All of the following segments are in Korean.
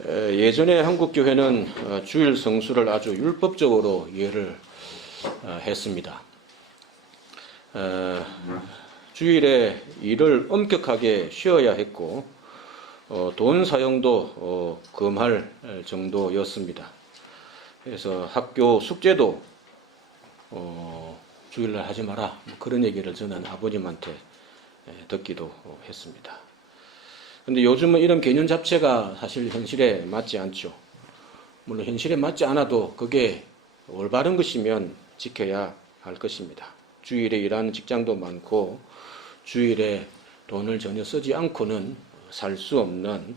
예전에 한국 교회는 주일 성수를 아주 율법적으로 이해를 했습니다. 주일에 일을 엄격하게 쉬어야 했고 돈 사용도 금할 정도였습니다. 그래서 학교 숙제도 주일날 하지 마라, 그런 얘기를 저는 아버님한테 듣기도 했습니다. 근데 요즘은 이런 개념 자체가 사실 현실에 맞지 않죠. 물론 현실에 맞지 않아도 그게 올바른 것이면 지켜야 할 것입니다. 주일에 일하는 직장도 많고 주일에 돈을 전혀 쓰지 않고는 살 수 없는,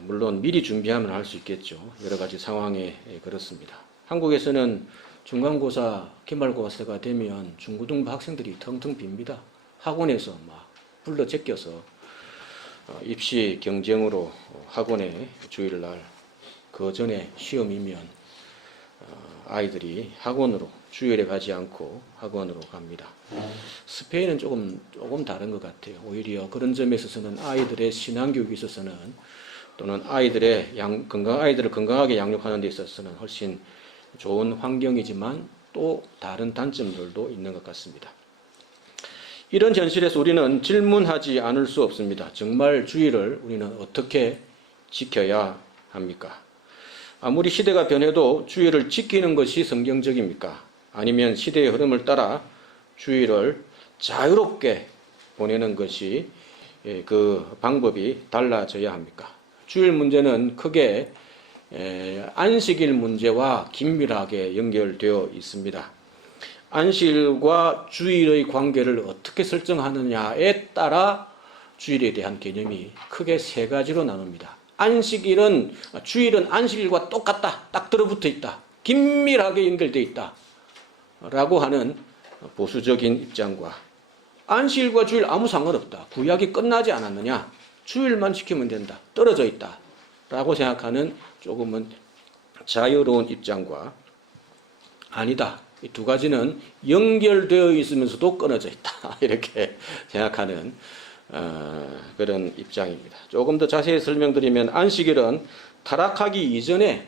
물론 미리 준비하면 할 수 있겠죠. 여러 가지 상황에 그렇습니다. 한국에서는 중간고사, 기말고사가 되면 중고등부 학생들이 텅텅 빕니다. 학원에서 막 불러 제껴서 입시 경쟁으로 학원에 주일날 그 전에 시험이면 아이들이 학원으로 주일에 가지 않고 학원으로 갑니다. 스페인은 조금 다른 것 같아요. 오히려 그런 점에 있어서는 아이들의 신앙교육에 있어서는 또는 아이들의 아이들을 건강하게 양육하는 데 있어서는 훨씬 좋은 환경이지만 또 다른 단점들도 있는 것 같습니다. 이런 현실에서 우리는 질문하지 않을 수 없습니다. 정말 주일을 우리는 어떻게 지켜야 합니까? 아무리 시대가 변해도 주일을 지키는 것이 성경적입니까? 아니면 시대의 흐름을 따라 주일을 자유롭게 보내는 것이 그 방법이 달라져야 합니까? 주일 문제는 크게 안식일 문제와 긴밀하게 연결되어 있습니다. 안식일과 주일의 관계를 어떻게 설정하느냐에 따라 주일에 대한 개념이 크게 세 가지로 나눕니다. 주일은 안식일과 똑같다, 딱 들어붙어 있다, 긴밀하게 연결되어 있다 라고 하는 보수적인 입장과, 안식일과 주일 아무 상관없다, 구약이 끝나지 않았느냐, 주일만 지키면 된다, 떨어져 있다 라고 생각하는 조금은 자유로운 입장과, 아니다, 이 두 가지는 연결되어 있으면서도 끊어져 있다 이렇게 생각하는 그런 입장입니다. 조금 더 자세히 설명드리면, 안식일은 타락하기 이전에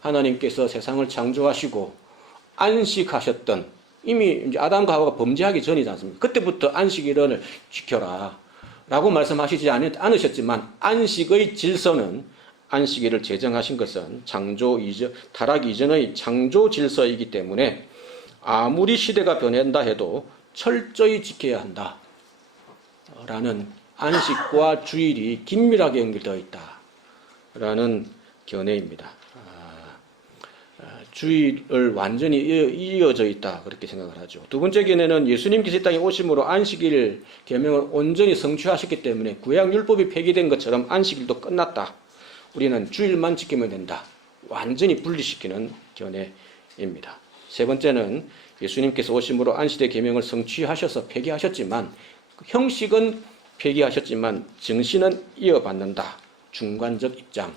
하나님께서 세상을 창조하시고 안식하셨던, 이미 이제 아담과 하와가 범죄하기 전이지 않습니까? 그때부터 안식일을 지켜라 라고 말씀하시지 않으셨지만, 안식의 질서는, 안식일을 제정하신 것은 타락 이전의 창조 질서이기 때문에 아무리 시대가 변한다 해도 철저히 지켜야 한다 라는, 안식과 주일이 긴밀하게 연결되어 있다 라는 견해입니다. 주일을 완전히 이어져 있다 그렇게 생각을 하죠. 두 번째 견해는, 예수님께서 이 땅에 오심으로 안식일 계명을 온전히 성취하셨기 때문에 구약 율법이 폐기된 것처럼 안식일도 끝났다, 우리는 주일만 지키면 된다, 완전히 분리시키는 견해입니다. 세 번째는, 예수님께서 오심으로 안식일의 계명을 성취하셔서 폐기하셨지만, 형식은 폐기하셨지만 정신은 이어받는다, 중간적 입장.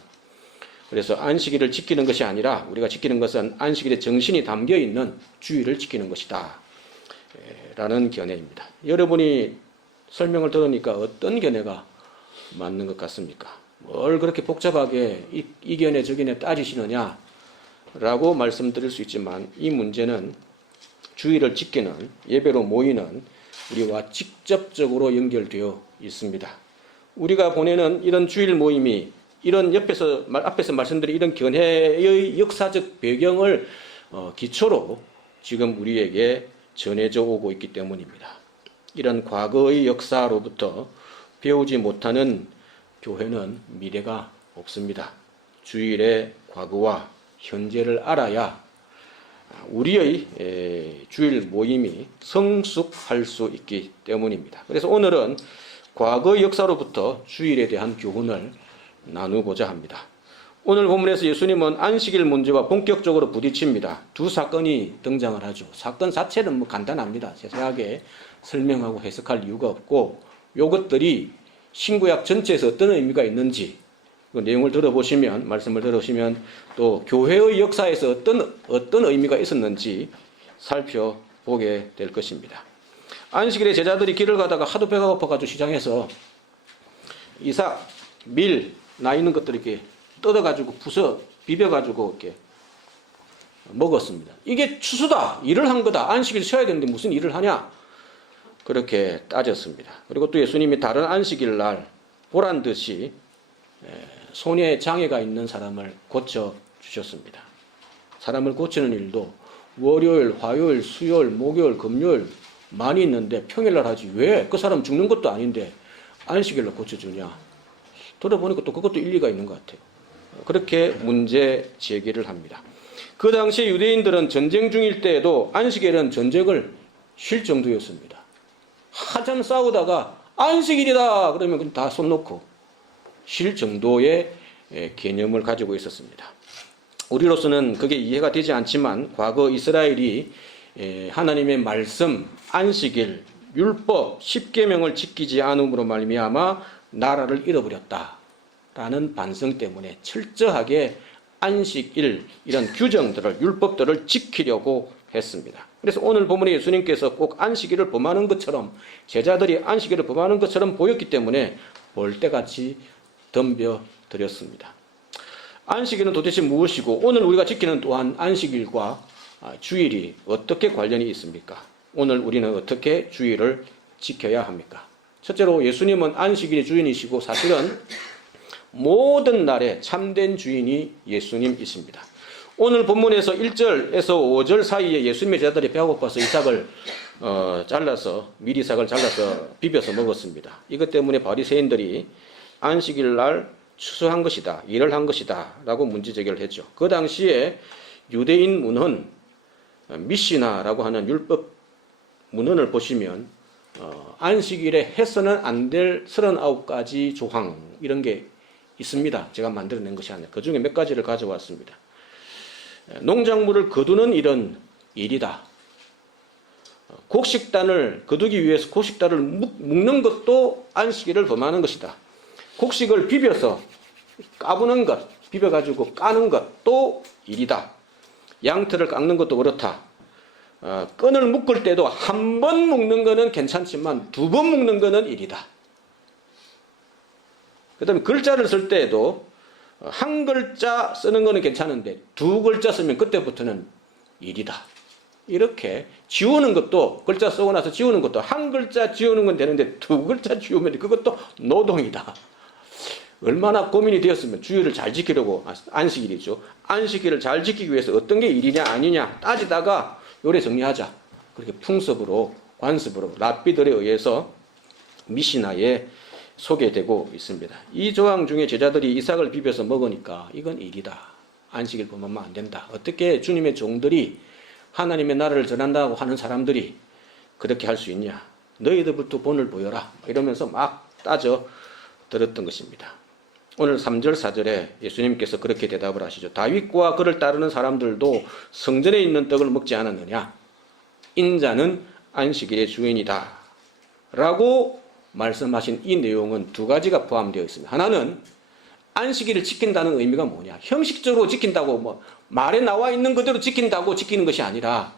그래서 안식일을 지키는 것이 아니라 우리가 지키는 것은 안식일의 정신이 담겨있는 주일을 지키는 것이다 라는 견해입니다. 여러분이 설명을 들으니까 어떤 견해가 맞는 것 같습니까? 뭘 그렇게 복잡하게 이 견해 저 견해 따지시느냐 라고 말씀드릴 수 있지만, 이 문제는 주일을 지키는, 예배로 모이는 우리와 직접적으로 연결되어 있습니다. 우리가 보내는 이런 주일 모임이, 이런 앞에서 말씀드린 이런 견해의 역사적 배경을 기초로 지금 우리에게 전해져 오고 있기 때문입니다. 이런 과거의 역사로부터 배우지 못하는 교회는 미래가 없습니다. 주일의 과거와 현재를 알아야 우리의 주일 모임이 성숙할 수 있기 때문입니다. 그래서 오늘은 과거의 역사로부터 주일에 대한 교훈을 나누고자 합니다. 오늘 본문에서 예수님은 안식일 문제와 본격적으로 부딪힙니다. 두 사건이 등장을 하죠. 사건 자체는 간단합니다. 자세하게 설명하고 해석할 이유가 없고, 이것들이 신구약 전체에서 어떤 의미가 있는지, 그 내용을 들어보시면, 말씀을 들으시면 또 교회의 역사에서 어떤 의미가 있었는지 살펴보게 될 것입니다. 안식일에 제자들이 길을 가다가 하도 배가 고파가지고 시장에서 이삭, 밀, 나 있는 것들 이렇게 뜯어가지고 부숴 비벼가지고 이렇게 먹었습니다. 이게 추수다, 일을 한 거다, 안식일 쉬어야 되는데 무슨 일을 하냐, 그렇게 따졌습니다. 그리고 또 예수님이 다른 안식일 날 보란 듯이 손에 장애가 있는 사람을 고쳐 주셨습니다. 사람을 고치는 일도 월요일, 화요일, 수요일, 목요일, 금요일 많이 있는데 평일날 하지 왜 그 사람 죽는 것도 아닌데 안식일날 고쳐주냐. 들어보니까 또 그것도 일리가 있는 것 같아요. 그렇게 문제 제기를 합니다. 그 당시에 유대인들은 전쟁 중일 때에도 안식일은 전쟁을 쉴 정도였습니다. 한참 싸우다가 안식일이다 그러면 다 손 놓고 쉴 정도의 개념을 가지고 있었습니다. 우리로서는 그게 이해가 되지 않지만 과거 이스라엘이 하나님의 말씀, 안식일, 율법, 십계명을 지키지 않음으로 말미암아 나라를 잃어버렸다라는 반성 때문에 철저하게 안식일 이런 규정들을, 율법들을 지키려고 했습니다. 그래서 오늘 본문에 예수님께서 꼭 안식일을 범하는 것처럼, 제자들이 안식일을 범하는 것처럼 보였기 때문에 볼때같이 덤벼드렸습니다. 안식일은 도대체 무엇이고 오늘 우리가 지키는 또한 안식일과 주일이 어떻게 관련이 있습니까? 오늘 우리는 어떻게 주일을 지켜야 합니까? 첫째로 예수님은 안식일의 주인이시고 사실은 모든 날의 참된 주인이 예수님이십니다. 오늘 본문에서 1절에서 5절 사이에 예수님의 제자들이 배가 고파서 이삭을 미리삭을 잘라서 비벼서 먹었습니다. 이것 때문에 바리새인들이 안식일 날 추수한 것이다, 일을 한 것이다 라고 문제 제기를 했죠. 그 당시에 유대인 문헌 미시나라고 하는 율법 문헌을 보시면 안식일에 해서는 안 될 39가지 조항 이런 게 있습니다. 제가 만들어낸 것이 아니라 그 중에 몇 가지를 가져왔습니다. 농작물을 거두는 일은 일이다. 곡식단을 거두기 위해서 곡식단을 묶는 것도 안식일을 범하는 것이다. 곡식을 비벼서 까부는 것, 비벼가지고 까는 것도 일이다. 양털을 깎는 것도 그렇다. 끈을 묶을 때도 한 번 묶는 거는 괜찮지만 두 번 묶는 거는 일이다. 그 다음에 글자를 쓸 때에도 한 글자 쓰는 거는 괜찮은데 두 글자 쓰면 그때부터는 일이다. 이렇게 지우는 것도, 글자 쓰고 나서 지우는 것도 한 글자 지우는 건 되는데 두 글자 지우면 그것도 노동이다. 얼마나 고민이 되었으면 주일을 잘 지키려고, 안식일이죠. 안식일을 잘 지키기 위해서 어떤 게 일이냐 아니냐 따지다가 요래 정리하자. 그렇게 풍습으로, 관습으로 랍비들에 의해서 미시나에 소개되고 있습니다. 이 조항 중에 제자들이 이삭을 비벼서 먹으니까 이건 일이다. 안식일 범하면 안 된다. 어떻게 주님의 종들이 하나님의 나라를 전한다고 하는 사람들이 그렇게 할 수 있냐. 너희들부터 본을 보여라. 이러면서 막 따져 들었던 것입니다. 오늘 3절 4절에 예수님께서 그렇게 대답을 하시죠. 다윗과 그를 따르는 사람들도 성전에 있는 떡을 먹지 않았느냐. 인자는 안식일의 주인이다 라고 말씀하신 이 내용은 두 가지가 포함되어 있습니다. 하나는 안식일을 지킨다는 의미가 뭐냐. 형식적으로 지킨다고 말에 나와 있는 그대로 지킨다고 지키는 것이 아니라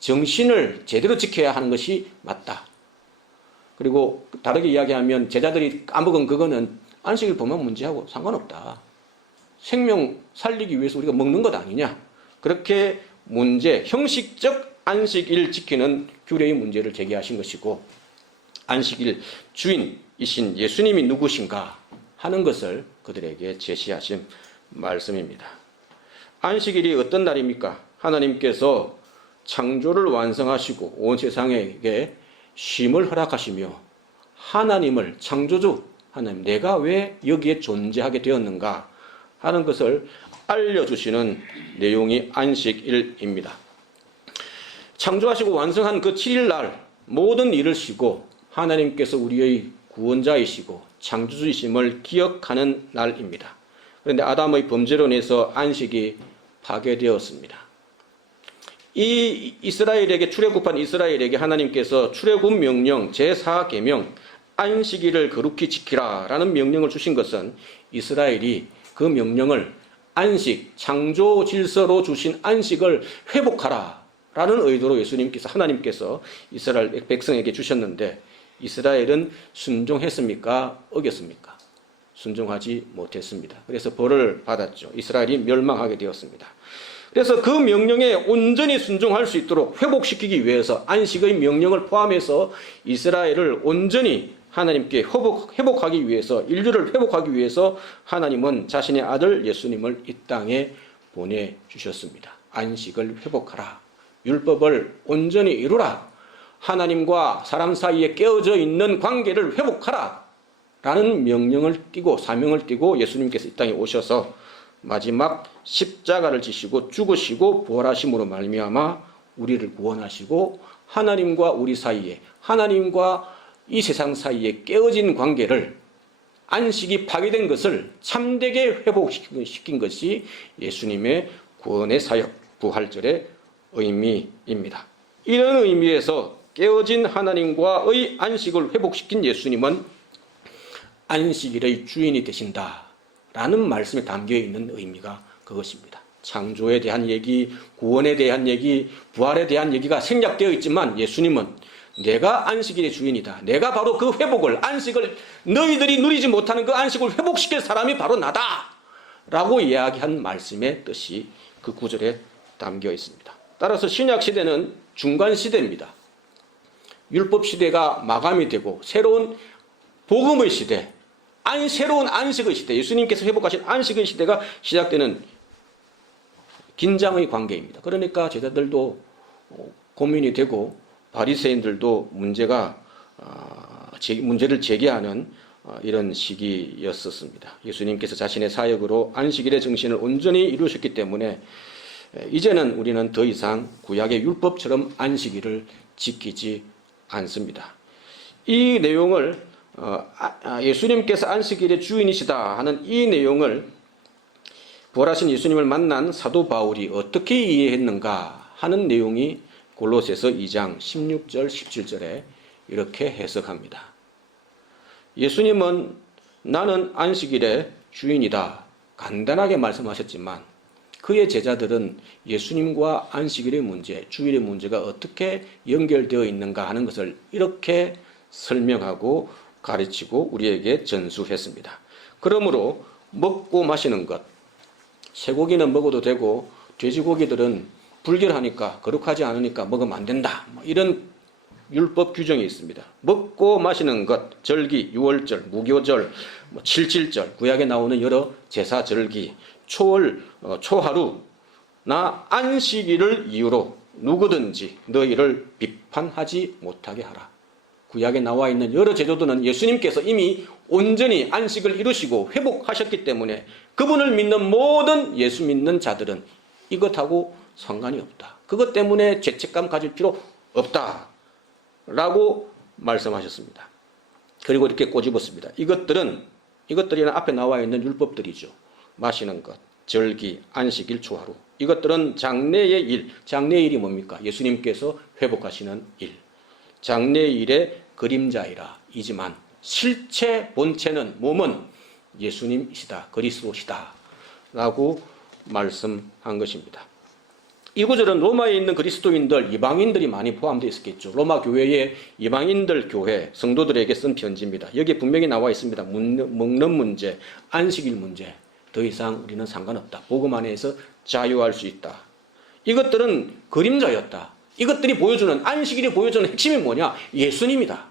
정신을 제대로 지켜야 하는 것이 맞다. 그리고 다르게 이야기하면 제자들이 까먹은 그거는 안식일 범하면 문제하고 상관없다. 생명 살리기 위해서 우리가 먹는 것 아니냐. 그렇게 형식적 안식일 지키는 규례의 문제를 제기하신 것이고, 안식일 주인이신 예수님이 누구신가 하는 것을 그들에게 제시하신 말씀입니다. 안식일이 어떤 날입니까? 하나님께서 창조를 완성하시고 온 세상에게 쉼을 허락하시며 하나님을, 창조주 하나님, 내가 왜 여기에 존재하게 되었는가 하는 것을 알려주시는 내용이 안식일입니다. 창조하시고 완성한 그 7일날 모든 일을 쉬고 하나님께서 우리의 구원자이시고 창조주이심을 기억하는 날입니다. 그런데 아담의 범죄로 인해서 안식이 파괴되었습니다. 이 이스라엘에게, 출애굽한 이스라엘에게 하나님께서 출애굽 명령 제4계명 안식일을 거룩히 지키라 라는 명령을 주신 것은 이스라엘이 그 명령을 안식, 창조 질서로 주신 안식을 회복하라 라는 의도로 하나님께서 이스라엘 백성에게 주셨는데 이스라엘은 순종했습니까? 어겼습니까? 순종하지 못했습니다. 그래서 벌을 받았죠. 이스라엘이 멸망하게 되었습니다. 그래서 그 명령에 온전히 순종할 수 있도록 회복시키기 위해서 안식의 명령을 포함해서 이스라엘을 온전히 하나님께 회복하기 위해서, 인류를 회복하기 위해서 하나님은 자신의 아들 예수님을 이 땅에 보내주셨습니다. 안식을 회복하라. 율법을 온전히 이루라. 하나님과 사람 사이에 깨어져 있는 관계를 회복하라. 라는 명령을 띠고 사명을 띠고 예수님께서 이 땅에 오셔서 마지막 십자가를 지시고 죽으시고 부활하심으로 말미암아 우리를 구원하시고 하나님과 우리 사이에, 하나님과 이 세상 사이에 깨어진 관계를, 안식이 파괴된 것을 참되게 회복시킨 것이 예수님의 구원의 사역, 부활절의 의미입니다. 이런 의미에서 깨어진 하나님과의 안식을 회복시킨 예수님은 안식일의 주인이 되신다 라는 말씀에 담겨있는 의미가 그것입니다. 창조에 대한 얘기, 구원에 대한 얘기, 부활에 대한 얘기가 생략되어 있지만 예수님은 내가 안식일의 주인이다. 내가 바로 그 회복을, 안식을, 너희들이 누리지 못하는 그 안식을 회복시킬 사람이 바로 나다 라고 이야기한 말씀의 뜻이 그 구절에 담겨 있습니다. 따라서 신약시대는 중간시대입니다. 율법시대가 마감이 되고 새로운 복음의 시대, 새로운 안식의 시대, 예수님께서 회복하신 안식의 시대가 시작되는 긴장의 관계입니다. 그러니까 제자들도 고민이 되고 바리새인들도 문제를 제기하는 이런 시기였었습니다. 예수님께서 자신의 사역으로 안식일의 정신을 온전히 이루셨기 때문에 이제는 우리는 더 이상 구약의 율법처럼 안식일을 지키지 않습니다. 이 내용을 예수님께서 안식일의 주인이시다 하는 이 내용을 부활하신 예수님을 만난 사도 바울이 어떻게 이해했는가 하는 내용이 골로새서 2장 16절 17절에 이렇게 해석합니다. 예수님은 나는 안식일의 주인이다 간단하게 말씀하셨지만 그의 제자들은 예수님과 안식일의 문제, 주일의 문제가 어떻게 연결되어 있는가 하는 것을 이렇게 설명하고 가르치고 우리에게 전수했습니다. 그러므로 먹고 마시는 것, 쇠고기는 먹어도 되고 돼지고기들은 불결하니까, 거룩하지 않으니까 먹으면 안 된다, 이런 율법 규정이 있습니다. 먹고 마시는 것, 절기, 유월절, 무교절, 77절, 구약에 나오는 여러 제사 절기, 초월, 초하루나 안식일을 이유로 누구든지 너희를 비판하지 못하게 하라. 구약에 나와 있는 여러 제도들은 예수님께서 이미 온전히 안식을 이루시고 회복하셨기 때문에 그분을 믿는 모든 예수 믿는 자들은 이것하고 상관이 없다. 그것 때문에 죄책감 가질 필요 없다 라고 말씀하셨습니다. 그리고 이렇게 꼬집었습니다. 이것들이 앞에 나와 있는 율법들이죠. 마시는 것, 절기, 안식일, 초하루. 이것들은 장래의 일. 장래의 일이 뭡니까? 예수님께서 회복하시는 일. 장래일의 그림자이라 이지만 실체 본체는 몸은 예수님이시다, 그리스도시다 라고 말씀한 것입니다. 이 구절은 로마에 있는 그리스도인들, 이방인들이 많이 포함되어 있었겠죠. 로마 교회의 이방인들 교회 성도들에게 쓴 편지입니다. 여기에 분명히 나와 있습니다. 먹는 문제, 안식일 문제, 더 이상 우리는 상관없다. 복음 안에서 자유할 수 있다. 이것들은 그림자였다. 이것들이 보여주는, 안식일이 보여주는 핵심이 뭐냐? 예수님이다.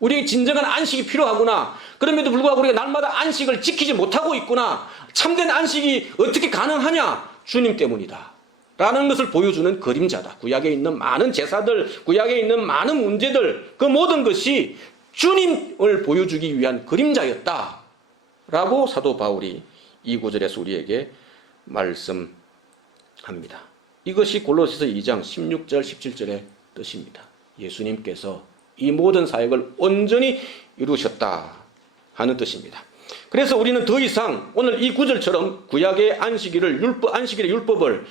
우리에게 진정한 안식이 필요하구나. 그럼에도 불구하고 우리가 날마다 안식을 지키지 못하고 있구나. 참된 안식이 어떻게 가능하냐? 주님 때문이다 라는 것을 보여주는 그림자다. 구약에 있는 많은 제사들, 구약에 있는 많은 문제들, 그 모든 것이 주님을 보여주기 위한 그림자였다 라고 사도 바울이 이 구절에서 우리에게 말씀합니다. 이것이 골로새서 2장 16절 17절의 뜻입니다. 예수님께서 이 모든 사역을 온전히 이루셨다 하는 뜻입니다. 그래서 우리는 더 이상 오늘 이 구절처럼 구약의 안식일의 율법을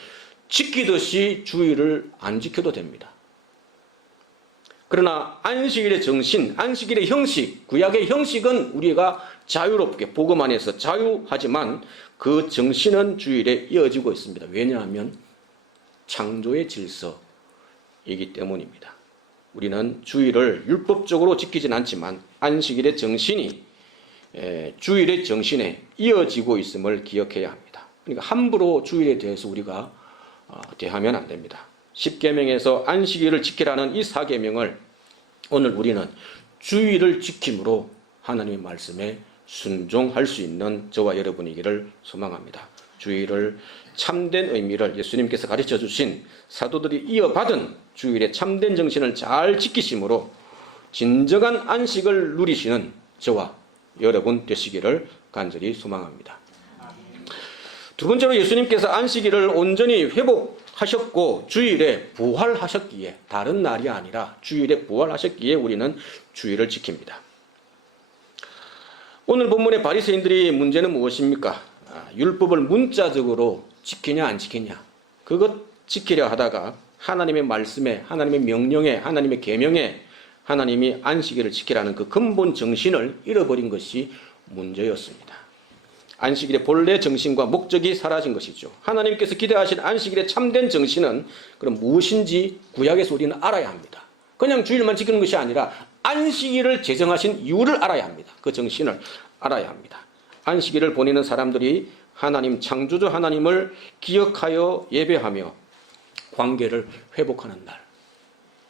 지키듯이 주일을 안 지켜도 됩니다. 그러나 안식일의 정신, 안식일의 형식, 구약의 형식은 우리가 자유롭게 복음 안에서 자유하지만 그 정신은 주일에 이어지고 있습니다. 왜냐하면 창조의 질서이기 때문입니다. 우리는 주일을 율법적으로 지키진 않지만 안식일의 정신이 주일의 정신에 이어지고 있음을 기억해야 합니다. 그러니까 함부로 주일에 대해서 우리가 대하면 안 됩니다. 10계명에서 안식일을 지키라는 이 4계명을 오늘 우리는 주일을 지킴으로 하나님의 말씀에 순종할 수 있는 저와 여러분이기를 소망합니다. 주일을 참된 의미를 예수님께서 가르쳐 주신 사도들이 이어받은 주일의 참된 정신을 잘 지키심으로 진정한 안식을 누리시는 저와 여러분 되시기를 간절히 소망합니다. 두 번째로 예수님께서 안식일을 온전히 회복하셨고 주일에 부활하셨기에, 다른 날이 아니라 주일에 부활하셨기에 우리는 주일을 지킵니다. 오늘 본문의 바리새인들의 문제는 무엇입니까? 율법을 문자적으로 지키냐 안 지키냐, 그것 지키려 하다가 하나님의 말씀에, 하나님의 명령에, 하나님의 계명에 하나님이 안식일을 지키라는 그 근본 정신을 잃어버린 것이 문제였습니다. 안식일의 본래 정신과 목적이 사라진 것이죠. 하나님께서 기대하신 안식일의 참된 정신은 그럼 무엇인지 구약에서 우리는 알아야 합니다. 그냥 주일만 지키는 것이 아니라 안식일을 제정하신 이유를 알아야 합니다. 그 정신을 알아야 합니다. 안식일을 보내는 사람들이 하나님, 창조주 하나님을 기억하여 예배하며 관계를 회복하는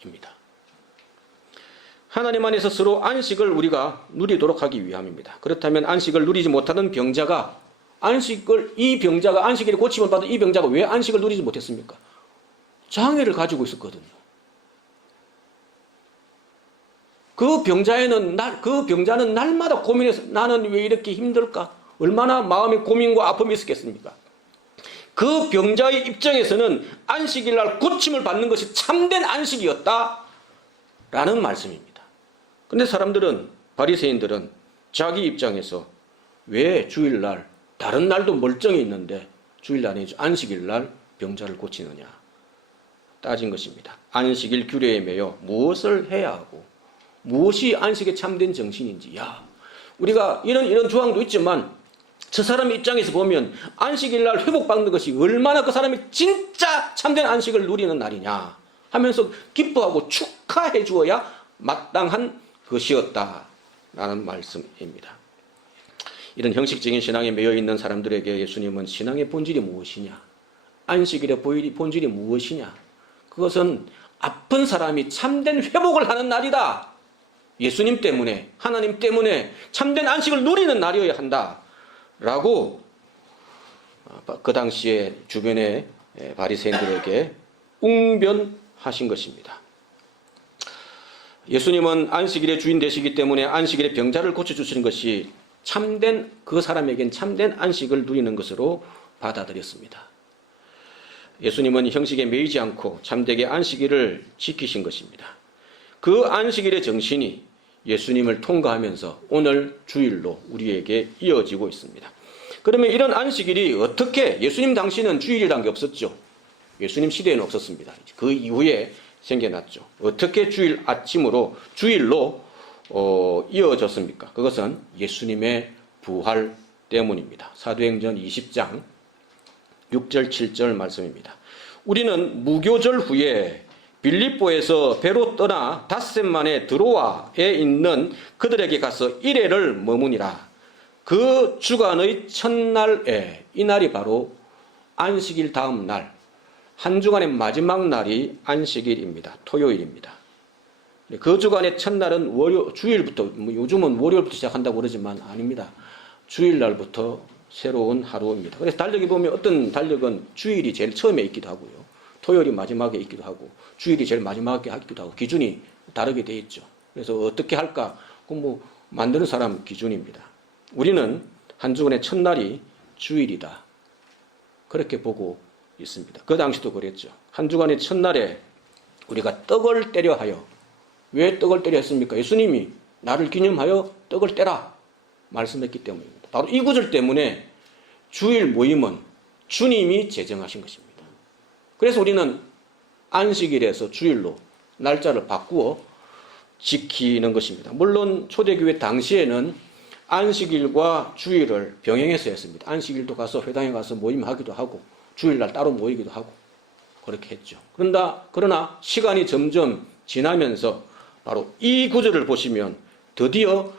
날입니다. 하나님 안에서 서로 안식을 우리가 누리도록 하기 위함입니다. 그렇다면 안식을 누리지 못하는 병자가 이 병자가 안식일에 고침을 받은 이 병자가 왜 안식을 누리지 못했습니까? 장애를 가지고 있었거든요. 그 병자는 날마다 고민해서 나는 왜 이렇게 힘들까? 얼마나 마음의 고민과 아픔이 있었겠습니까? 그 병자의 입장에서는 안식일 날 고침을 받는 것이 참된 안식이었다라는 말씀입니다. 근데 바리새인들은 자기 입장에서 왜 주일날, 다른 날도 멀쩡히 있는데 주일날에 안식일날 병자를 고치느냐 따진 것입니다. 안식일 규례에 매여 무엇을 해야 하고 무엇이 안식의 참된 정신인지, 우리가 이런 조항도 있지만 저 사람의 입장에서 보면 안식일날 회복받는 것이 얼마나 그 사람이 진짜 참된 안식을 누리는 날이냐 하면서 기뻐하고 축하해 주어야 마땅한 것이었다라는 말씀입니다. 이런 형식적인 신앙에 매여 있는 사람들에게 예수님은 신앙의 본질이 무엇이냐, 안식일의 본질이 무엇이냐, 그것은 아픈 사람이 참된 회복을 하는 날이다. 예수님 때문에, 하나님 때문에 참된 안식을 누리는 날이어야 한다라고 그 당시에 주변의 바리새인들에게 웅변하신 것입니다. 예수님은 안식일의 주인 되시기 때문에 안식일의 병자를 고쳐주시는 것이 그 사람에겐 참된 안식을 누리는 것으로 받아들였습니다. 예수님은 형식에 매이지 않고 참되게 안식일을 지키신 것입니다. 그 안식일의 정신이 예수님을 통과하면서 오늘 주일로 우리에게 이어지고 있습니다. 그러면 이런 안식일이 어떻게, 예수님 당시는 주일이란 게 없었죠. 예수님 시대에는 없었습니다. 그 이후에 생겨났죠. 어떻게 주일로 이어졌습니까? 그것은 예수님의 부활 때문입니다. 사도행전 20장 6절 7절 말씀입니다. 우리는 무교절 후에 빌립보에서 배로 떠나 닷새 만에 드로아에 있는 그들에게 가서 이레를 머무니라. 그 주간의 첫날에, 이 날이 바로 안식일 다음 날, 한 주간의 마지막 날이 안식일입니다. 토요일입니다. 그 주간의 첫날은 주일부터, 요즘은 월요일부터 시작한다고 그러지만 아닙니다. 주일날부터 새로운 하루입니다. 그래서 달력에 보면 어떤 달력은 주일이 제일 처음에 있기도 하고요. 토요일이 마지막에 있기도 하고, 주일이 제일 마지막에 있기도 하고, 기준이 다르게 되어 있죠. 그래서 어떻게 할까? 그건 만드는 사람 기준입니다. 우리는 한 주간의 첫날이 주일이다, 그렇게 보고 있습니다. 그 당시도 그랬죠. 한 주간의 첫날에 우리가 떡을 떼려 하여, 왜 떡을 떼려 했습니까? 예수님이 나를 기념하여 떡을 떼라 말씀했기 때문입니다. 바로 이 구절 때문에 주일 모임은 주님이 제정하신 것입니다. 그래서 우리는 안식일에서 주일로 날짜를 바꾸어 지키는 것입니다. 물론 초대교회 당시에는 안식일과 주일을 병행해서 했습니다. 안식일도 가서 회당에 가서 모임하기도 하고 주일날 따로 모이기도 하고 그렇게 했죠. 그러나 시간이 점점 지나면서 바로 이 구절을 보시면 드디어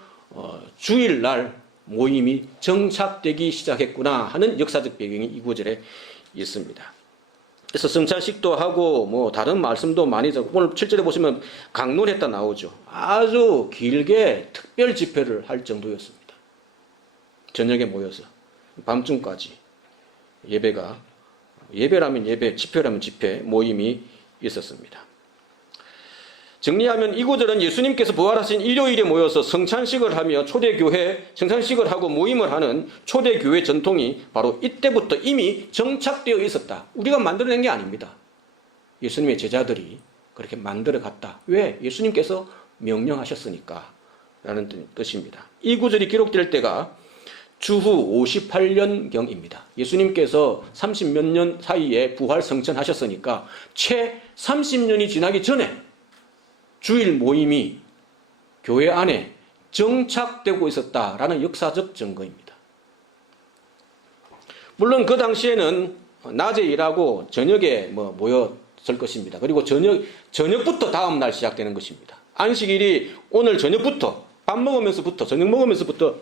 주일날 모임이 정착되기 시작했구나 하는 역사적 배경이 이 구절에 있습니다. 그래서 성찬식도 하고 뭐 다른 말씀도 많이 적고 오늘 7절에 보시면 강론했다 나오죠. 아주 길게 특별 집회를 할 정도였습니다. 저녁에 모여서 밤중까지 예배라면 예배, 집회라면 집회 모임이 있었습니다. 정리하면 이 구절은 예수님께서 부활하신 일요일에 모여서 성찬식을 하며 성찬식을 하고 모임을 하는 초대교회 전통이 바로 이때부터 이미 정착되어 있었다. 우리가 만들어낸 게 아닙니다. 예수님의 제자들이 그렇게 만들어 갔다. 왜? 예수님께서 명령하셨으니까 라는 뜻입니다. 이 구절이 기록될 때가 주후 58년경입니다. 예수님께서 30몇 년 사이에 부활 성천하셨으니까 채 30년이 지나기 전에 주일 모임이 교회 안에 정착되고 있었다라는 역사적 증거입니다. 물론 그 당시에는 낮에 일하고 저녁에 모였을 것입니다. 그리고 저녁부터 다음 날 시작되는 것입니다. 안식일이 오늘 저녁부터 저녁 먹으면서부터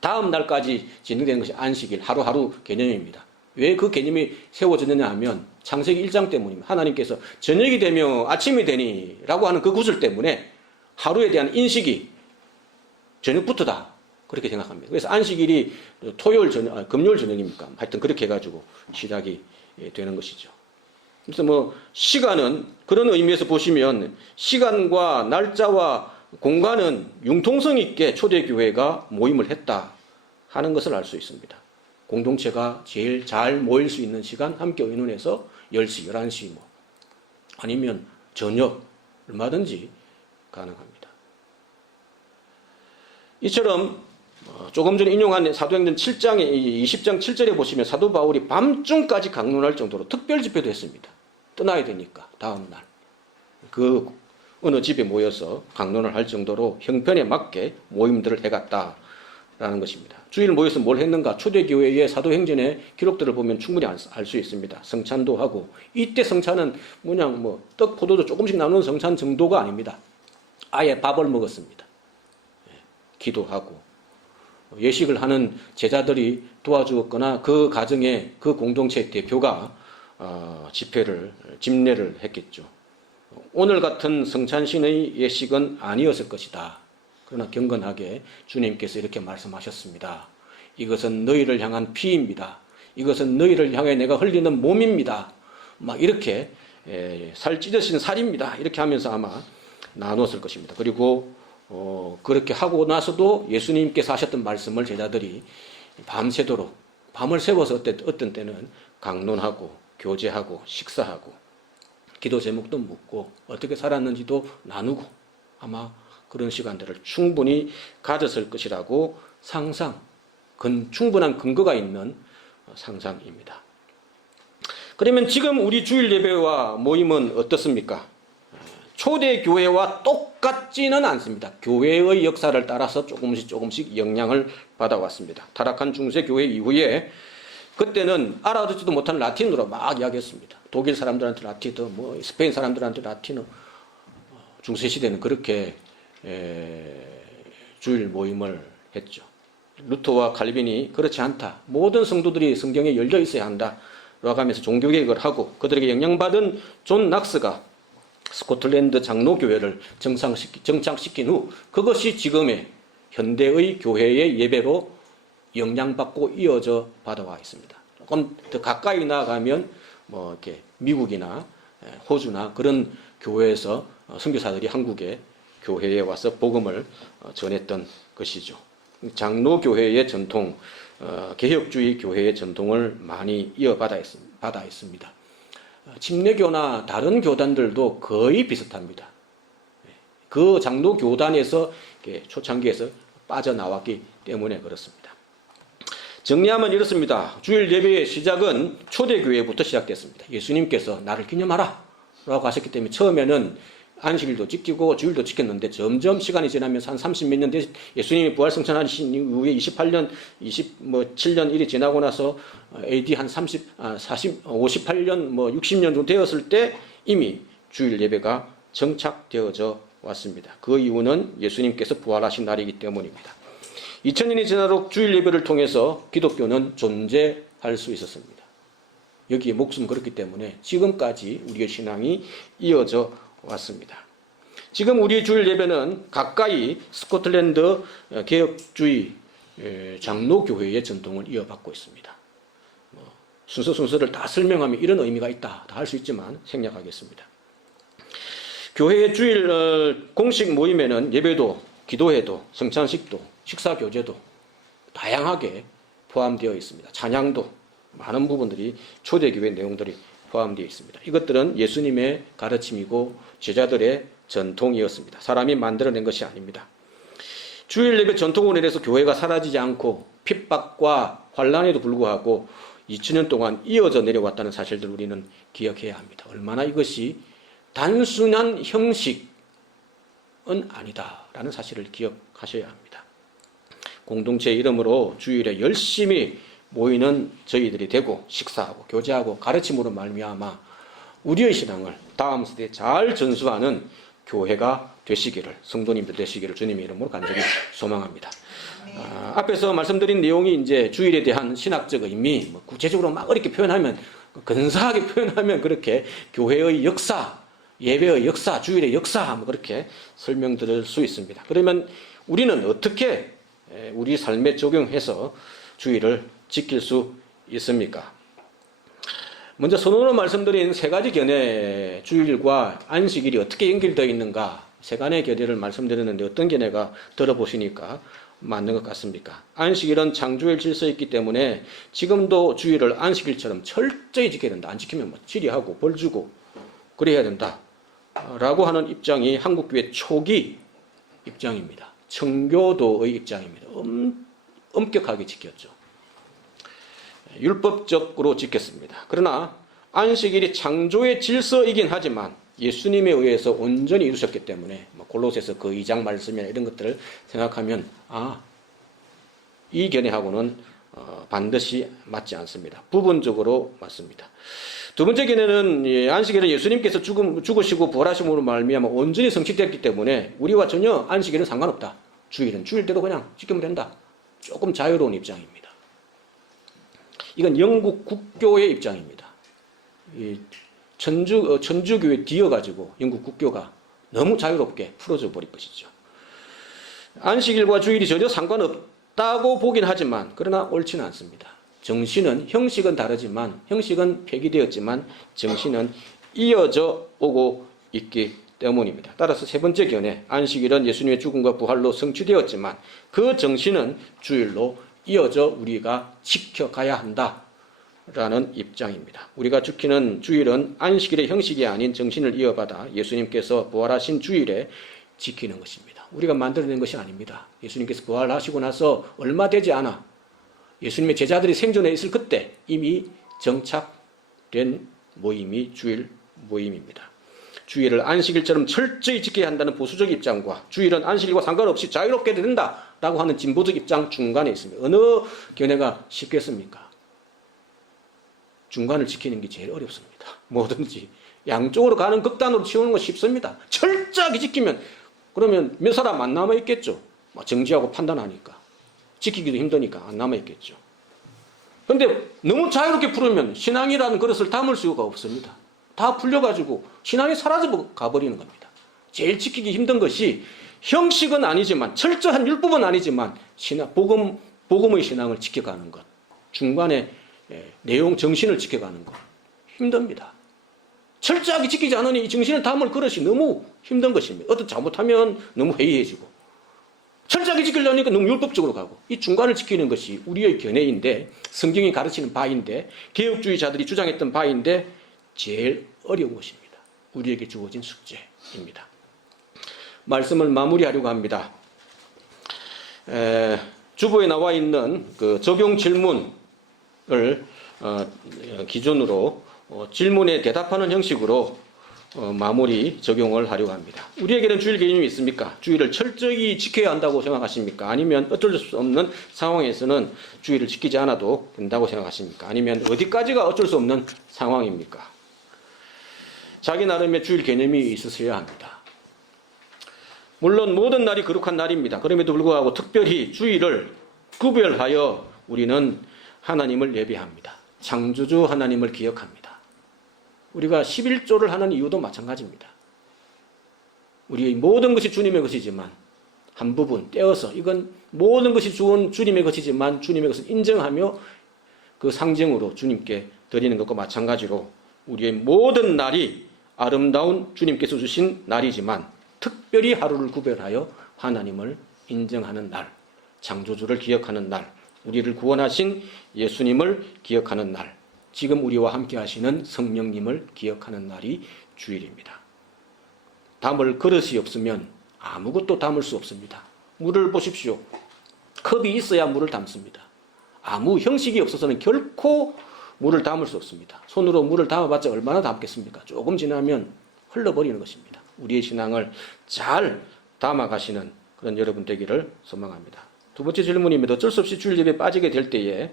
다음 날까지 진행되는 것이 안식일 하루하루 개념입니다. 왜 그 개념이 세워졌느냐 하면 창세기 1장 때문입니다. 하나님께서 저녁이 되며 아침이 되니 라고 하는 그 구절 때문에 하루에 대한 인식이 저녁부터다 그렇게 생각합니다. 그래서 안식일이 금요일 저녁입니까? 하여튼 그렇게 해가지고 시작이 되는 것이죠. 그래서 시간은 그런 의미에서 보시면 시간과 날짜와 공간은 융통성 있게 초대교회가 모임을 했다 하는 것을 알 수 있습니다. 공동체가 제일 잘 모일 수 있는 시간 함께 의논해서 10시, 11시 아니면 저녁 얼마든지 가능합니다. 이처럼 조금 전에 인용한 사도행전 7장의 20장 7절에 보시면 사도 바울이 밤중까지 강론할 정도로 특별 집회도 했습니다. 떠나야 되니까 다음 날 그 어느 집에 모여서 강론을 할 정도로 형편에 맞게 모임들을 해갔다라는 것입니다. 주일 모여서 뭘 했는가? 초대교회의 사도행전의 기록들을 보면 충분히 알 수 있습니다. 성찬도 하고 이때 성찬은 떡, 포도도 조금씩 나누는 성찬 정도가 아닙니다. 아예 밥을 먹었습니다. 기도하고 예식을 하는 제자들이 도와주었거나 그 가정의 그 공동체 대표가 집례를 했겠죠. 오늘 같은 성찬신의 예식은 아니었을 것이다. 그러나 경건하게 주님께서 이렇게 말씀하셨습니다. 이것은 너희를 향한 피입니다. 이것은 너희를 향해 내가 흘리는 몸입니다. 이렇게 살 찢으신 살입니다. 이렇게 하면서 아마 나눴을 것입니다. 그리고 그렇게 하고 나서도 예수님께서 하셨던 말씀을 제자들이 밤새도록 밤을 새워서 어떤 때는 강론하고 교제하고 식사하고 기도 제목도 묻고 어떻게 살았는지도 나누고 아마 그런 시간들을 충분히 가졌을 것이라고 충분한 근거가 있는 상상입니다. 그러면 지금 우리 주일 예배와 모임은 어떻습니까? 초대교회와 똑같지는 않습니다. 교회의 역사를 따라서 조금씩 영향을 받아왔습니다. 타락한 중세교회 이후에 그때는 알아듣지도 못하는 라틴어로 막 이야기했습니다. 독일 사람들한테 라틴어, 스페인 사람들한테 라틴어. 중세시대는 그렇게 주일 모임을 했죠. 루터와 칼빈이 그렇지 않다. 모든 성도들이 성경에 열려 있어야 한다. 라고 하면서 종교개혁을 하고 그들에게 영향받은 존 낙스가 스코틀랜드 장로교회를 정착시킨 후 그것이 지금의 현대의 교회의 예배로 영향받고 이어져 받아와 있습니다. 조금 더 가까이 나가면 이렇게 미국이나 호주나 그런 교회에서 선교사들이 한국에 교회에 와서 복음을 전했던 것이죠. 장로교회의 전통, 개혁주의 교회의 전통을 많이 이어받아 있습니다. 침례교나 다른 교단들도 거의 비슷합니다. 그 장로교단에서 초창기에서 빠져나왔기 때문에 그렇습니다. 정리하면 이렇습니다. 주일 예배의 시작은 초대교회부터 시작됐습니다. 예수님께서 나를 기념하라 라고 하셨기 때문에 처음에는 안식일도 지키고 주일도 지켰는데 점점 시간이 지나면서 한 30몇 년 예수님이 부활 성천하신 이후에 27년 일이 지나고 나서 AD 한 58년 60년 정도 되었을 때 이미 주일 예배가 정착되어져 왔습니다. 그 이유는 예수님께서 부활하신 날이기 때문입니다. 2000년이 지나도록 주일 예배를 통해서 기독교는 존재할 수 있었습니다. 여기에 목숨 걸었기 때문에 지금까지 우리의 신앙이 이어져 왔습니다. 지금 우리의 주일 예배는 가까이 스코틀랜드 개혁주의 장로교회의 전통을 이어받고 있습니다. 순서를 다 설명하면 이런 의미가 있다 다 할 수 있지만 생략하겠습니다. 교회의 주일 공식 모임에는 예배도, 기도회도, 성찬식도, 식사교제도 다양하게 포함되어 있습니다. 찬양도 많은 부분들이 초대교회 내용들이 포함되어 있습니다. 이것들은 예수님의 가르침이고 제자들의 전통이었습니다. 사람이 만들어낸 것이 아닙니다. 주일 예배 전통으로 인해서 교회가 사라지지 않고 핍박과 환란에도 불구하고 2000년 동안 이어져 내려왔다는 사실들 우리는 기억해야 합니다. 얼마나 이것이 단순한 형식은 아니다라는 사실을 기억하셔야 합니다. 공동체 이름으로 주일에 열심히 모이는 저희들이 되고 식사하고 교제하고 가르침으로 말미암아 우리의 신앙을 다음 세대에 잘 전수하는 교회가 되시기를, 성도님들 되시기를 주님의 이름으로 간절히 소망합니다. 앞에서 말씀드린 내용이 이제 주일에 대한 신학적 의미, 구체적으로 막 이렇게 표현하면, 근사하게 표현하면 그렇게 교회의 역사, 예배의 역사, 주일의 역사, 그렇게 설명드릴 수 있습니다. 그러면 우리는 어떻게 우리 삶에 적용해서 주일을 지킬 수 있습니까? 먼저 선언으로 말씀드린 세 가지 견해, 주일과 안식일이 어떻게 연결되어 있는가, 세 가지 견해를 말씀드렸는데 어떤 견해가 들어보시니까 맞는 것 같습니까? 안식일은 창조의 질서에 있기 때문에 지금도 주일을 안식일처럼 철저히 지켜야 된다. 안 지키면 질의하고 벌 주고 그래야 된다 라고 하는 입장이 한국교회 초기 입장입니다. 청교도의 입장입니다. 엄격하게 지켰죠. 율법적으로 지켰습니다. 그러나 안식일이 창조의 질서이긴 하지만 예수님에 의해서 온전히 이루셨기 때문에 골로새서 그 2장 말씀이나 이런 것들을 생각하면 이 견해하고는 반드시 맞지 않습니다. 부분적으로 맞습니다. 두 번째 견해는 안식일은 예수님께서 죽으시고 부활하심으로 말미암아 온전히 성취됐기 때문에 우리와 전혀 안식일은 상관없다. 주일은 주일대로 그냥 지키면 된다. 조금 자유로운 입장입니다. 이건 영국 국교의 입장입니다. 천주교에 뒤어가지고 영국 국교가 너무 자유롭게 풀어져 버릴 것이죠. 안식일과 주일이 전혀 상관없다고 보긴 하지만 그러나 옳지는 않습니다. 정신은, 형식은 다르지만, 형식은 폐기되었지만 정신은 이어져 오고 있기 때문입니다. 따라서 세 번째 견해, 안식일은 예수님의 죽음과 부활로 성취되었지만 그 정신은 주일로 이어져 우리가 지켜가야 한다라는 입장입니다. 우리가 지키는 주일은 안식일의 형식이 아닌 정신을 이어받아 예수님께서 부활하신 주일에 지키는 것입니다. 우리가 만들어낸 것이 아닙니다. 예수님께서 부활하시고 나서 얼마 되지 않아 예수님의 제자들이 생존해 있을 그때 이미 정착된 모임이 주일 모임입니다. 주일을 안식일처럼 철저히 지켜야 한다는 보수적 입장과 주일은 안식일과 상관없이 자유롭게 된다라고 하는 진보적 입장 중간에 있습니다. 어느 견해가 쉽겠습니까? 중간을 지키는 게 제일 어렵습니다. 뭐든지 양쪽으로 가는 극단으로 치우는 거 쉽습니다. 철저하게 지키면 그러면 몇 사람 안 남아있겠죠. 정지하고 판단하니까. 지키기도 힘드니까 안 남아있겠죠. 그런데 너무 자유롭게 풀으면 신앙이라는 그릇을 담을 수가 없습니다. 다 풀려가지고 신앙이 사라져 가버리는 겁니다. 제일 지키기 힘든 것이 형식은 아니지만 철저한 율법은 아니지만 복음의 신앙을 지켜가는 것. 중간에 내용 정신을 지켜가는 것. 힘듭니다. 철저하게 지키지 않으니 이 정신을 담을 그릇이 너무 힘든 것입니다. 어떤 잘못하면 너무 회의해지고 철저하게 지키려니까 너무 율법적으로 가고 이 중간을 지키는 것이 우리의 견해인데 성경이 가르치는 바인데 개혁주의자들이 주장했던 바인데 제일 어려운 것입니다. 우리에게 주어진 숙제입니다. 말씀을 마무리하려고 합니다. 주보에 나와 있는 그 적용 질문을 기준으로 질문에 대답하는 형식으로 마무리 적용을 하려고 합니다. 우리에게는 주일 개념이 있습니까? 주일을 철저히 지켜야 한다고 생각하십니까? 아니면 어쩔 수 없는 상황에서는 주일을 지키지 않아도 된다고 생각하십니까? 아니면 어디까지가 어쩔 수 없는 상황입니까? 자기 나름의 주일 개념이 있으셔야 합니다. 물론 모든 날이 거룩한 날입니다. 그럼에도 불구하고 특별히 주일을 구별하여 우리는 하나님을 예배합니다. 창조주 하나님을 기억합니다. 우리가 11조를 하는 이유도 마찬가지입니다. 우리의 모든 것이 주님의 것이지만 한 부분 떼어서 이건 모든 것이 주님의 것이지만 주님의 것을 인정하며 그 상징으로 주님께 드리는 것과 마찬가지로 우리의 모든 날이 아름다운 주님께서 주신 날이지만 특별히 하루를 구별하여 하나님을 인정하는 날, 창조주를 기억하는 날, 우리를 구원하신 예수님을 기억하는 날, 지금 우리와 함께 하시는 성령님을 기억하는 날이 주일입니다. 담을 그릇이 없으면 아무것도 담을 수 없습니다. 물을 보십시오. 컵이 있어야 물을 담습니다. 아무 형식이 없어서는 결코 물을 담을 수 없습니다. 손으로 물을 담아봤자 얼마나 담겠습니까? 조금 지나면 흘러버리는 것입니다. 우리의 신앙을 잘 담아가시는 그런 여러분 되기를 소망합니다. 두 번째 질문입니다. 어쩔 수 없이 주일 예배에 빠지게 될 때에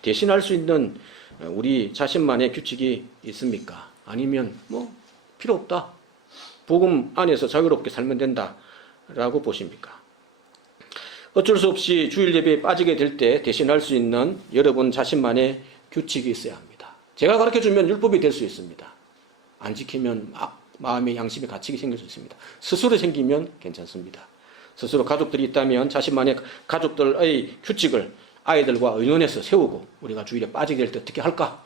대신할 수 있는 우리 자신만의 규칙이 있습니까? 아니면 필요 없다. 복음 안에서 자유롭게 살면 된다라고 보십니까? 어쩔 수 없이 주일 예배에 빠지게 될 때 대신할 수 있는 여러분 자신만의 규칙이 있어야 합니다. 제가 가르쳐주면 율법이 될 수 있습니다. 안 지키면 마음의 양심의 가책이 생길 수 있습니다. 스스로 생기면 괜찮습니다. 스스로 가족들이 있다면 자신만의 가족들의 규칙을 아이들과 의논해서 세우고 우리가 주일에 빠지게 될 때 어떻게 할까?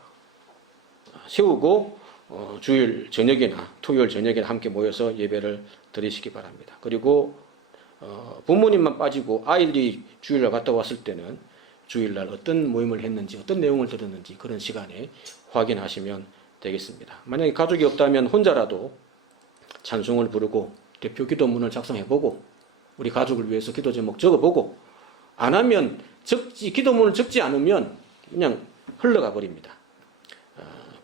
세우고 주일 저녁이나 토요일 저녁이나 함께 모여서 예배를 드리시기 바랍니다. 그리고 부모님만 빠지고 아이들이 주일날 갔다 왔을 때는 주일날 어떤 모임을 했는지 어떤 내용을 들었는지 그런 시간에 확인하시면 되겠습니다. 만약에 가족이 없다면 혼자라도 찬송을 부르고 대표 기도문을 작성해보고 우리 가족을 위해서 기도 제목 적어보고 안 하면 기도문을 적지 않으면 그냥 흘러가 버립니다.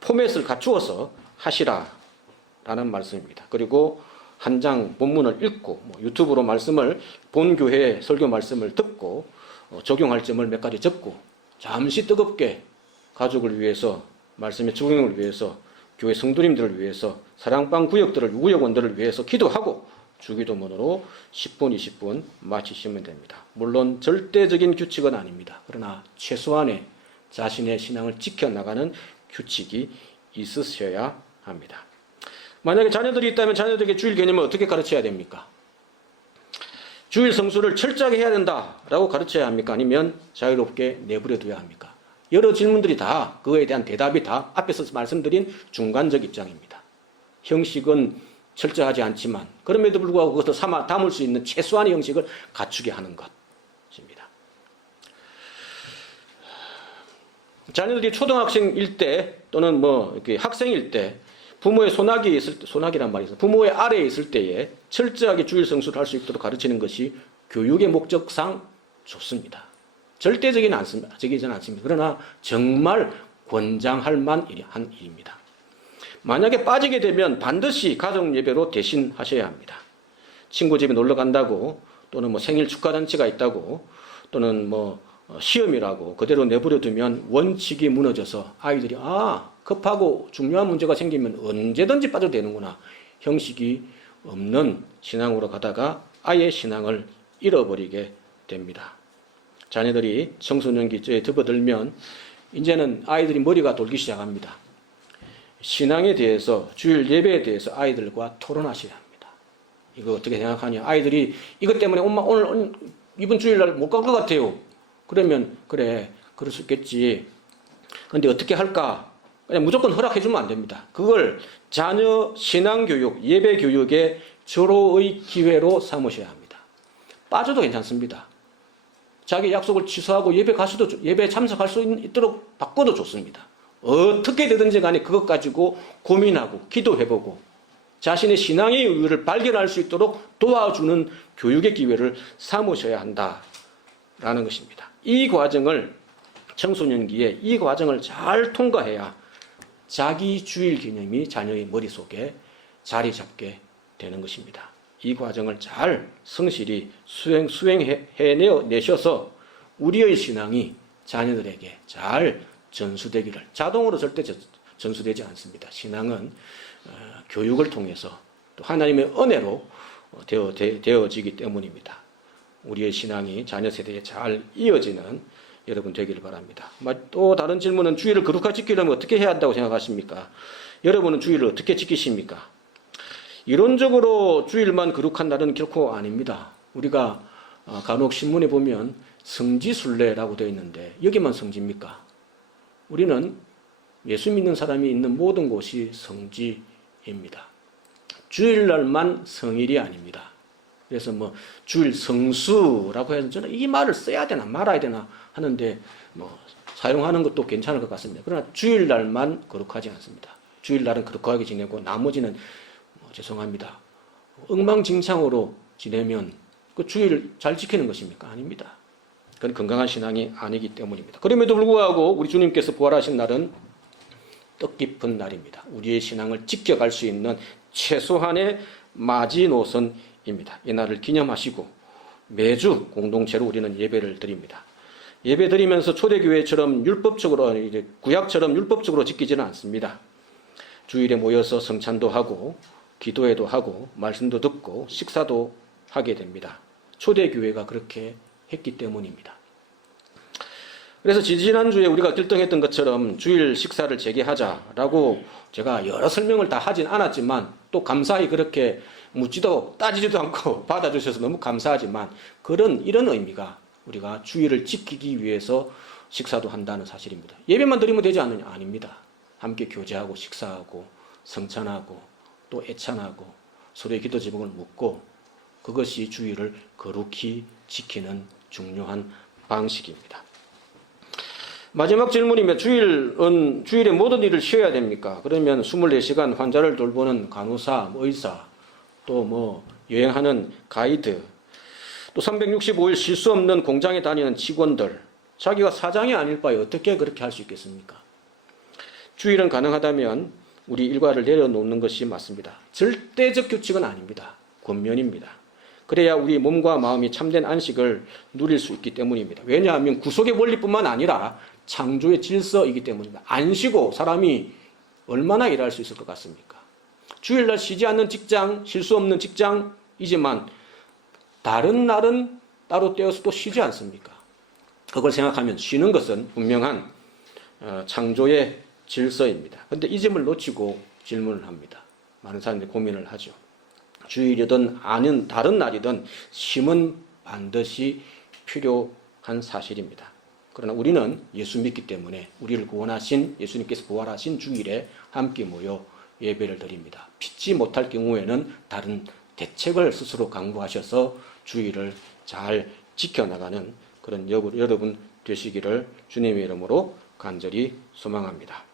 포맷을 갖추어서 하시라라는 말씀입니다. 그리고 한 장 본문을 읽고 유튜브로 말씀을 본 교회 설교 말씀을 듣고 적용할 점을 몇 가지 적고 잠시 뜨겁게 가족을 위해서 말씀의 적용을 위해서 교회 성도님들을 위해서 사랑방 구역원들을 위해서 기도하고 주기도문으로 10분 20분 마치시면 됩니다. 물론 절대적인 규칙은 아닙니다. 그러나 최소한의 자신의 신앙을 지켜나가는 규칙이 있으셔야 합니다. 만약에 자녀들이 있다면 자녀들에게 주일 개념을 어떻게 가르쳐야 됩니까? 주일 성수를 철저하게 해야 된다라고 가르쳐야 합니까? 아니면 자유롭게 내버려둬야 합니까? 여러 질문들이 다 그거에 대한 대답이 다 앞에서 말씀드린 중간적 입장입니다. 형식은 철저하지 않지만 그럼에도 불구하고 그것을 담을 수 있는 최소한의 형식을 갖추게 하는 것입니다. 자녀들이 초등학생일 때 또는 이렇게 학생일 때 부모의 소나기란 말이 있어요. 부모의 아래에 있을 때에 철저하게 주일 성수를 할 수 있도록 가르치는 것이 교육의 목적상 좋습니다. 절대적이진 않습니다. 그러나 정말 권장할 만한 일입니다. 만약에 빠지게 되면 반드시 가정 예배로 대신하셔야 합니다. 친구 집에 놀러 간다고 또는 생일 축하잔치가 있다고 또는 시험이라고 그대로 내버려두면 원칙이 무너져서 아이들이 급하고 중요한 문제가 생기면 언제든지 빠져도 되는구나. 형식이 없는 신앙으로 가다가 아예 신앙을 잃어버리게 됩니다. 자녀들이 청소년기에 접어들면 이제는 아이들이 머리가 돌기 시작합니다. 신앙에 대해서 주일 예배에 대해서 아이들과 토론하셔야 합니다. 이거 어떻게 생각하냐. 아이들이 이것 때문에 엄마 오늘 이번 주일날 못 갈 것 같아요. 그러면 그래 그럴 수 있겠지. 그런데 어떻게 할까? 그냥 무조건 허락해주면 안 됩니다. 그걸 자녀 신앙교육, 예배교육의 절호의 기회로 삼으셔야 합니다. 빠져도 괜찮습니다. 자기 약속을 취소하고 예배에 참석할 수 있도록 바꿔도 좋습니다. 어떻게 되든지 간에 그것 가지고 고민하고 기도해보고 자신의 신앙의 이유를 발견할 수 있도록 도와주는 교육의 기회를 삼으셔야 한다라는 것입니다. 이 과정을 청소년기에 이 과정을 잘 통과해야 자기 주일 개념이 자녀의 머릿속에 자리 잡게 되는 것입니다. 이 과정을 잘 성실히 수행해내셔서 우리의 신앙이 자녀들에게 잘 전수되기를, 자동으로 절대 전수되지 않습니다. 신앙은 교육을 통해서 또 하나님의 은혜로 되어지기 때문입니다. 우리의 신앙이 자녀 세대에 잘 이어지는 여러분 되기를 바랍니다. 또 다른 질문은 주일을 거룩하게 지키려면 어떻게 해야 한다고 생각하십니까? 여러분은 주일을 어떻게 지키십니까? 이론적으로 주일만 거룩한 날은 결코 아닙니다. 우리가 간혹 신문에 보면 성지순례라고 되어 있는데 여기만 성지입니까? 우리는 예수 믿는 사람이 있는 모든 곳이 성지입니다. 주일날만 성일이 아닙니다. 그래서 주일 성수라고 해서 저는 이 말을 써야 되나 말아야 되나 하는데 사용하는 것도 괜찮을 것 같습니다. 그러나 주일날만 거룩하지 않습니다. 주일날은 거룩하게 지내고 나머지는 죄송합니다. 엉망진창으로 지내면 그 주일을 잘 지키는 것입니까? 아닙니다. 그건 건강한 신앙이 아니기 때문입니다. 그럼에도 불구하고 우리 주님께서 부활하신 날은 뜻깊은 날입니다. 우리의 신앙을 지켜갈 수 있는 최소한의 마지노선입니다. 이 날을 기념하시고 매주 공동체로 우리는 예배를 드립니다. 예배 드리면서 초대교회처럼 율법적으로, 구약처럼 율법적으로 지키지는 않습니다. 주일에 모여서 성찬도 하고 기도회도 하고 말씀도 듣고 식사도 하게 됩니다. 초대교회가 그렇게 했기 때문입니다. 그래서 지지난주에 우리가 결정했던 것처럼 주일 식사를 재개하자라고 제가 여러 설명을 다 하진 않았지만 또 감사히 그렇게 묻지도 따지지도 않고 받아주셔서 너무 감사하지만 이런 의미가 우리가 주일을 지키기 위해서 식사도 한다는 사실입니다. 예배만 드리면 되지 않느냐? 아닙니다. 함께 교제하고 식사하고 성찬하고 또 애찬하고 서로의 기도 제목을 묻고 그것이 주일을 거룩히 지키는 중요한 방식입니다. 마지막 질문이면 주일에 모든 일을 쉬어야 됩니까? 그러면 24시간 환자를 돌보는 간호사, 의사, 또 여행하는 가이드, 또 365일 쉴 수 없는 공장에 다니는 직원들, 자기가 사장이 아닐 바에 어떻게 그렇게 할 수 있겠습니까? 주일은 가능하다면 우리 일과를 내려놓는 것이 맞습니다. 절대적 규칙은 아닙니다. 권면입니다. 그래야 우리 몸과 마음이 참된 안식을 누릴 수 있기 때문입니다. 왜냐하면 구속의 원리뿐만 아니라 창조의 질서이기 때문입니다. 안 쉬고 사람이 얼마나 일할 수 있을 것 같습니까? 주일날 쉬지 않는 직장, 쉴 수 없는 직장이지만 다른 날은 따로 떼어서 또 쉬지 않습니까? 그걸 생각하면 쉬는 것은 분명한 창조의 질서입니다. 그런데 이 점을 놓치고 질문을 합니다. 많은 사람들이 고민을 하죠. 주일이든 아닌 다른 날이든 쉼은 반드시 필요한 사실입니다. 그러나 우리는 예수 믿기 때문에 우리를 구원하신 예수님께서 부활하신 주일에 함께 모여 예배를 드립니다. 믿지 못할 경우에는 다른 대책을 스스로 강구하셔서 주일을 잘 지켜나가는 그런 여러분 되시기를 주님의 이름으로 간절히 소망합니다.